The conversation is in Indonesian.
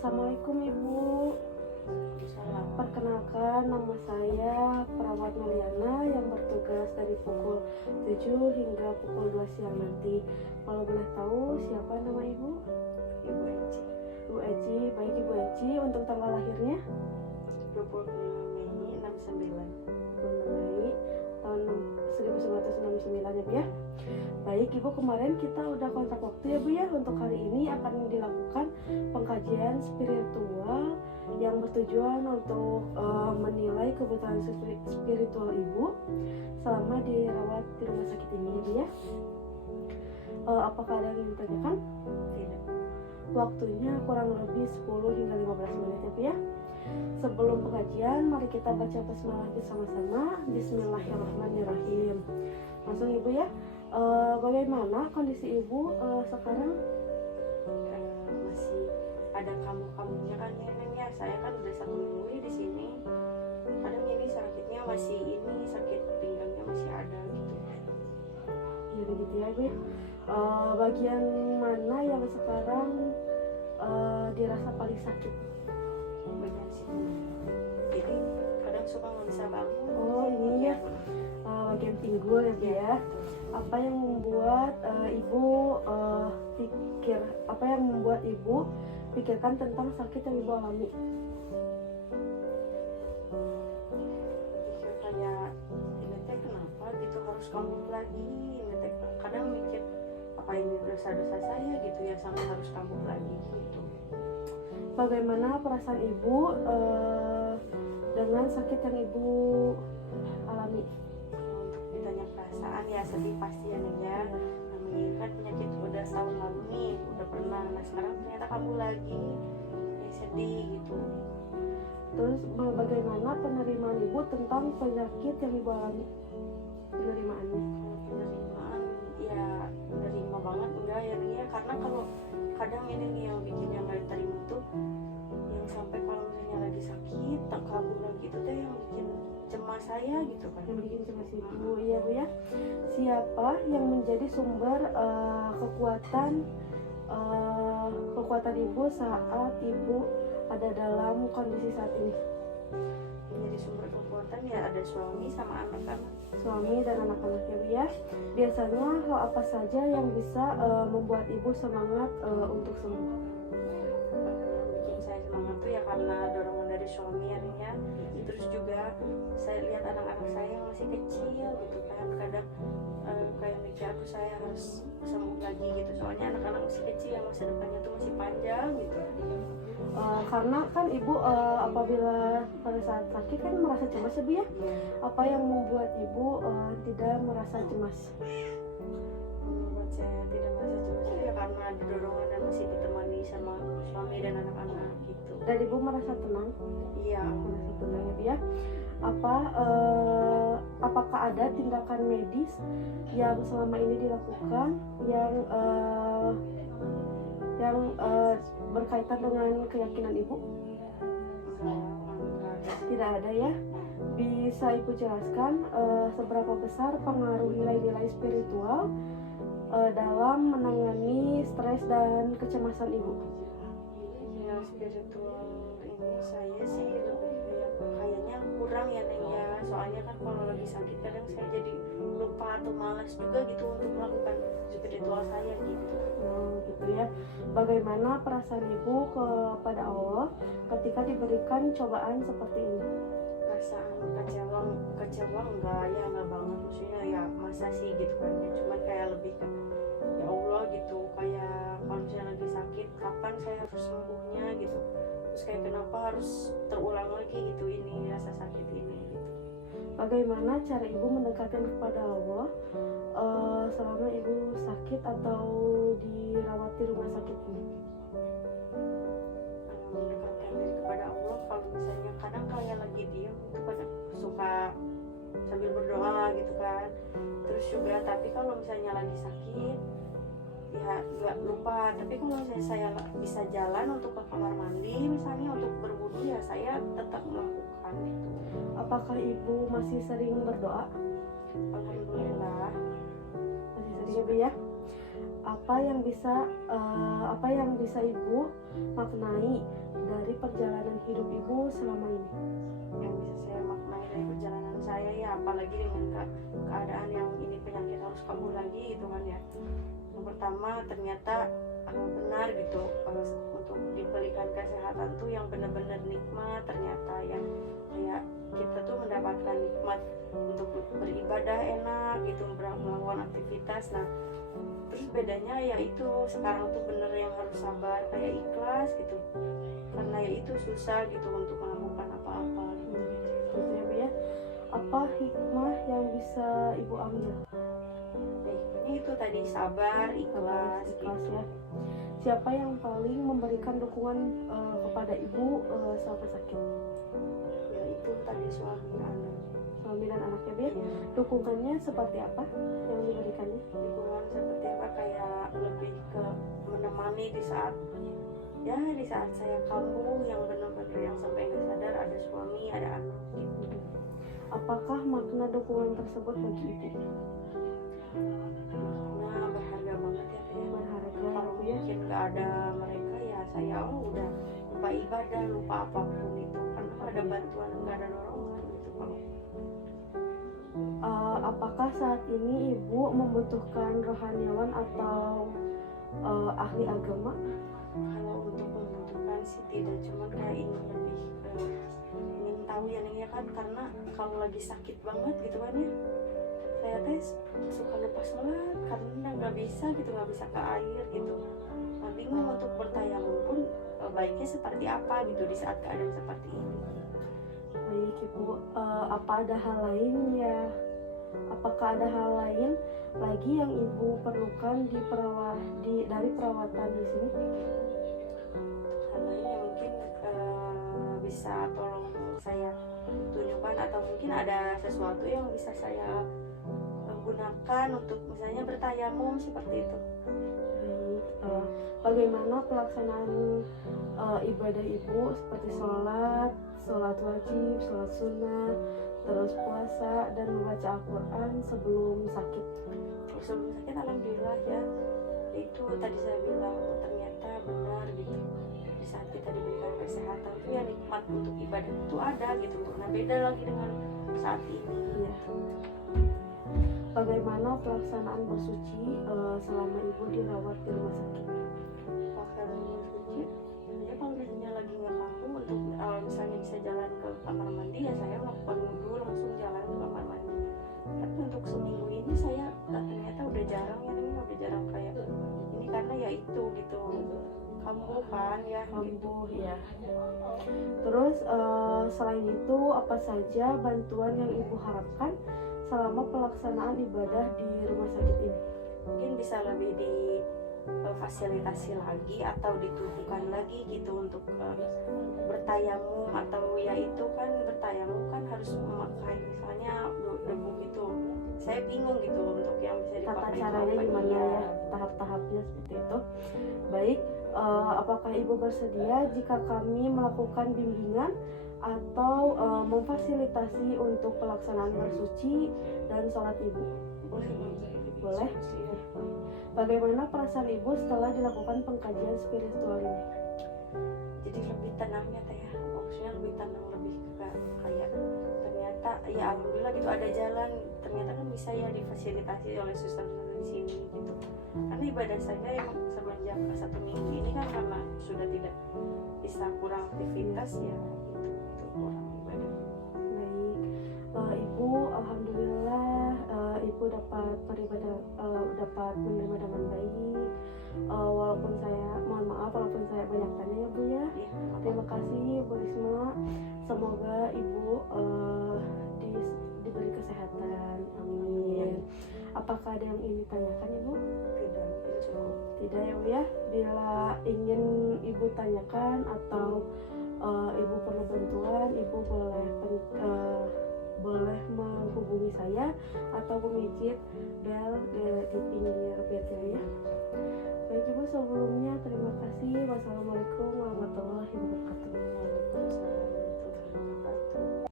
Assalamualaikum Ibu. Salam. Perkenalkan, nama saya Perawat Mariana yang bertugas dari pukul 7 hingga pukul 2 siang nanti. Kalau boleh tahu siapa nama Ibu? Ibu Eci. Ibu Eci. Baik Ibu Eci, untuk tanggal lahirnya 25 Mei 69. 26 Mei tahun 1969 ya Bu ya. Baik Ibu, kemarin kita udah kontak waktu ya Bu ya. Untuk hari ini akan dilakukan pengkajian spiritual yang bertujuan untuk menilai kebutuhan spiritual Ibu selama dirawat di rumah sakit ini ya Bu ya. Apakah ada yang ingin ditanyakan? Tidak. Waktunya kurang lebih 10 hingga 15 menit ya Bu ya. Sebelum pengajian, mari kita baca basmalah bersama-sama. Bismillahirrahmanirrahim. Langsung Ibu ya. Bagaimana kondisi Ibu sekarang? Masih ada kambuh-kambuhnya kan ya Neng ya. Saya kan udah 1 minggu ya di sini. Kadang ini sakitnya masih sakit pinggangnya masih ada gitu. Jadi gitu ya Bu ya. Bagian mana yang sekarang dirasa paling sakit? Bagian situ. Jadi kadang suka nggak bisa bangun. Oh ini ya, bagian pinggul ya Bu ya. Apa yang membuat Ibu pikirkan tentang sakit yang Ibu alami? Pikir kayak ini teh kenapa gitu harus kambuh lagi. Ini teh kadang mikir apa ini dosa-dosa saya gitu ya sampai harus kambuh lagi gitu. Bagaimana perasaan Ibu dengan sakit yang Ibu alami? Untuk ditanya perasaan ya sedih pasti ya Neng ya. Namanya kan penyakit udah tahun lalu nih udah pernah, nah sekarang ternyata kambuh lagi ya sedih gitu. Terus bagaimana penerimaan Ibu tentang penyakit yang Ibu alami? Penerimaannya? Penerimaan ya menerima banget enggak ya Neng ya, karena kalau kadang ini nih yang bikin yang nggak diterima tuh yang sampai kalau misalnya lagi sakit tak kabur lagi itu teh yang bikin cemas saya gitu kan. Yang bikin cemas Ibu ya Bu ya. Siapa yang menjadi sumber kekuatan Ibu saat Ibu ada dalam kondisi saat ini? Jadi sumber kekuatan ya ada suami sama anak-anak. Suami dan anak-anak ya Bu ya. Biasanya hal apa saja yang bisa membuat Ibu semangat untuk sembuh? Yang bikin saya semangat tuh ya karena dorongan dari suami ya Neng ya. Terus juga saya lihat anak-anak saya yang masih kecil gitu kan, kadang kayak mikir aku saya harus sembuh lagi gitu, soalnya anak-anak masih kecil yang masa depannya tuh masih panjang gitu. Karena kan Ibu apabila pada saat sakit kan merasa cemas ya Bu ya. Apa yang membuat Ibu tidak merasa cemas? Membuat saya tidak merasa cemas itu ya karena ada dorongan dan masih ditemani sama suami dan anak-anak gitu. Dan Ibu merasa tenang? Iya. Merasa tenang ya Bu ya. Apakah ada tindakan medis yang selama ini dilakukan yang berkaitan dengan keyakinan Ibu? Enggak. Tidak ada ya. Bisa Ibu jelaskan seberapa besar pengaruh nilai-nilai spiritual dalam menangani stres dan kecemasan Ibu? Ya spiritual ini saya sih lebih kayaknya kurang ya Neng ya, soalnya kan kalau lagi sakit kadang saya jadi lupa atau malas juga gitu untuk melakukan spiritual saya gitu. Gitu ya. Bagaimana perasaan Ibu kepada Allah ketika diberikan cobaan seperti ini? Perasaan kecewa enggak banget, maksudnya ya masa sih gitu kan ya, cuman kayak lebih ke ya Allah gitu, kayak kalau misalnya lagi sakit kapan saya harus sembuhnya gitu, terus kayak kenapa harus terulang lagi gitu ini rasa sakit ini gitu. Bagaimana cara Ibu mendekatkan kepada Allah selama Ibu sakit atau dirawat di rumah sakit ini? Mendekatkan diri kepada Allah kalau misalnya kadang kayak lagi diem itu kadang suka sambil berdoa gitu kan, terus juga tapi kalau misalnya lagi sakit ya nggak lupa, tapi kalau misalnya saya bisa jalan untuk ke kamar mandi misalnya untuk berwudu ya saya tetap melakukan itu. Apakah Ibu masih sering berdoa? Alhamdulillah. Masih sering ya Bu ya. apa yang bisa ibu maknai dari perjalanan hidup ibu selama ini? Yang bisa saya maknai dari perjalanan saya ya, apalagi dengan keadaan yang ini penyakit harus kambuh lagi gitu kan ya. Yang pertama ternyata benar gitu, untuk diberikan kesehatan tuh yang benar-benar nikmat ternyata ya, kayak kita tuh mendapatkan nikmat untuk beribadah enak gitu, melakukan aktivitas. Nah terus bedanya ya itu sekarang tuh bener yang harus sabar, kayak ikhlas gitu, karena ya itu susah gitu untuk melakukan apa-apa gitu. Gitu ya Bu ya. Apa hikmah yang bisa ibu ambil? Ini itu tadi sabar, ikhlas Ikhlas gitu. ya. Siapa yang paling memberikan dukungan kepada ibu selama sakit? Ya itu tadi suami anak. Suami dan anaknya Bu ya. Ya, Dukungannya seperti apa yang diberikannya? dukungan seperti apa, kayak lebih ke menemani di saat saya kambuh, yang benar-benar yang sampai nggak sadar ada suami ada anak gitu. Apakah makna dukungan tersebut bagi ibu? Nah berharga banget ya kayak Berharga kalau Bu ya. mungkin nggak ada mereka ya saya udah lupa ibadah, lupa apapun itu, karena ada bantuan, nggak ada dorongan gitu. Kalau Apakah saat ini ibu membutuhkan rohaniawan atau ahli agama? untuk membutuhkan sih tidak, cuman kayak ingin lebih ingin tahu ya Neng ya kan, karena kalau lagi sakit banget gitu kan ya, saya suka lupa sholat karena nggak bisa gitu, nggak bisa ke air gitu. Nah bingung untuk bertayamum pun baiknya seperti apa gitu di saat keadaan seperti ini. Baik ibu, apakah ada hal lain lagi yang ibu perlukan dari perawatan di sini? Hal lain yang mungkin bisa tolong saya tunjukkan, atau mungkin ada sesuatu yang bisa saya gunakan untuk misalnya bertayamum seperti itu. Baik, bagaimana pelaksanaan ibadah ibu seperti sholat wajib, sholat sunnah, terus puasa dan membaca Al-Quran sebelum sakit? Sebelum sakit alhamdulillah ya, itu tadi saya bilang ternyata benar gitu, di saat kita diberikan kesehatan itu ya nikmat untuk ibadah itu ada gitu. Nah beda lagi dengan saat ini. Iya. Bagaimana pelaksanaan bersuci selama ibu dirawat di rumah sakit? Waktu suci ya, kalau misalnya lagi nggak kaku untuk misalnya bisa jalan ke kamar mandi ya saya melakukan wudhu langsung jalan ke kamar mandi. Tapi untuk seminggu ini saya ternyata udah jarang ya, ini udah jarang kayak ini, karena ya itu gitu kambuh kan ya gitu. Kambuh ya. Terus selain itu apa saja bantuan yang ibu harapkan selama pelaksanaan ibadah di rumah sakit ini? Mungkin bisa lebih difasilitasi lagi atau ditujukan lagi gitu untuk bertayamum, atau ya itu kan bertayamum kan harus memakai misalnya debu gitu. Saya bingung gitu untuk yang bisa Tata dipakai caranya apa gimana iya. ya, tahap-tahapnya seperti itu. Baik, apakah ibu bersedia jika kami melakukan bimbingan atau memfasilitasi untuk pelaksanaan bersuci dan sholat ibu? Boleh? Bagaimana perasaan ibu setelah dilakukan pengkajian spiritual ini? Jadi lebih tenangnya teh ya, maksudnya lebih tenang, lebih kayak ternyata ya alhamdulillah gitu ada jalan, ternyata kan bisa ya difasilitasi oleh suster-suster di sini gitu. Karena ibadah saya emang semenjak 1 minggu ini kan karena sudah tidak bisa, kurang aktivitas ya itu kurang ibadah. Baik, ibu alhamdulillah ibu dapat menerima dengan baik. Walaupun saya mohon maaf walaupun saya banyak tanya ya bu ya. Iya, Terima kasih Bu Risma. Semoga ibu diberi kesehatan. Amin. Apakah ada yang ingin ditanyakan ibu? tidak mungkin cukup. Tidak ya bu ya. Bila ingin ibu tanyakan atau ibu perlu bantuan, ibu boleh menghubungi saya atau memijit bel di pinggir video ya. Baik ibu, sebelumnya terima kasih. Wassalamualaikum warahmatullahi wabarakatuh. Waalaikumsalam.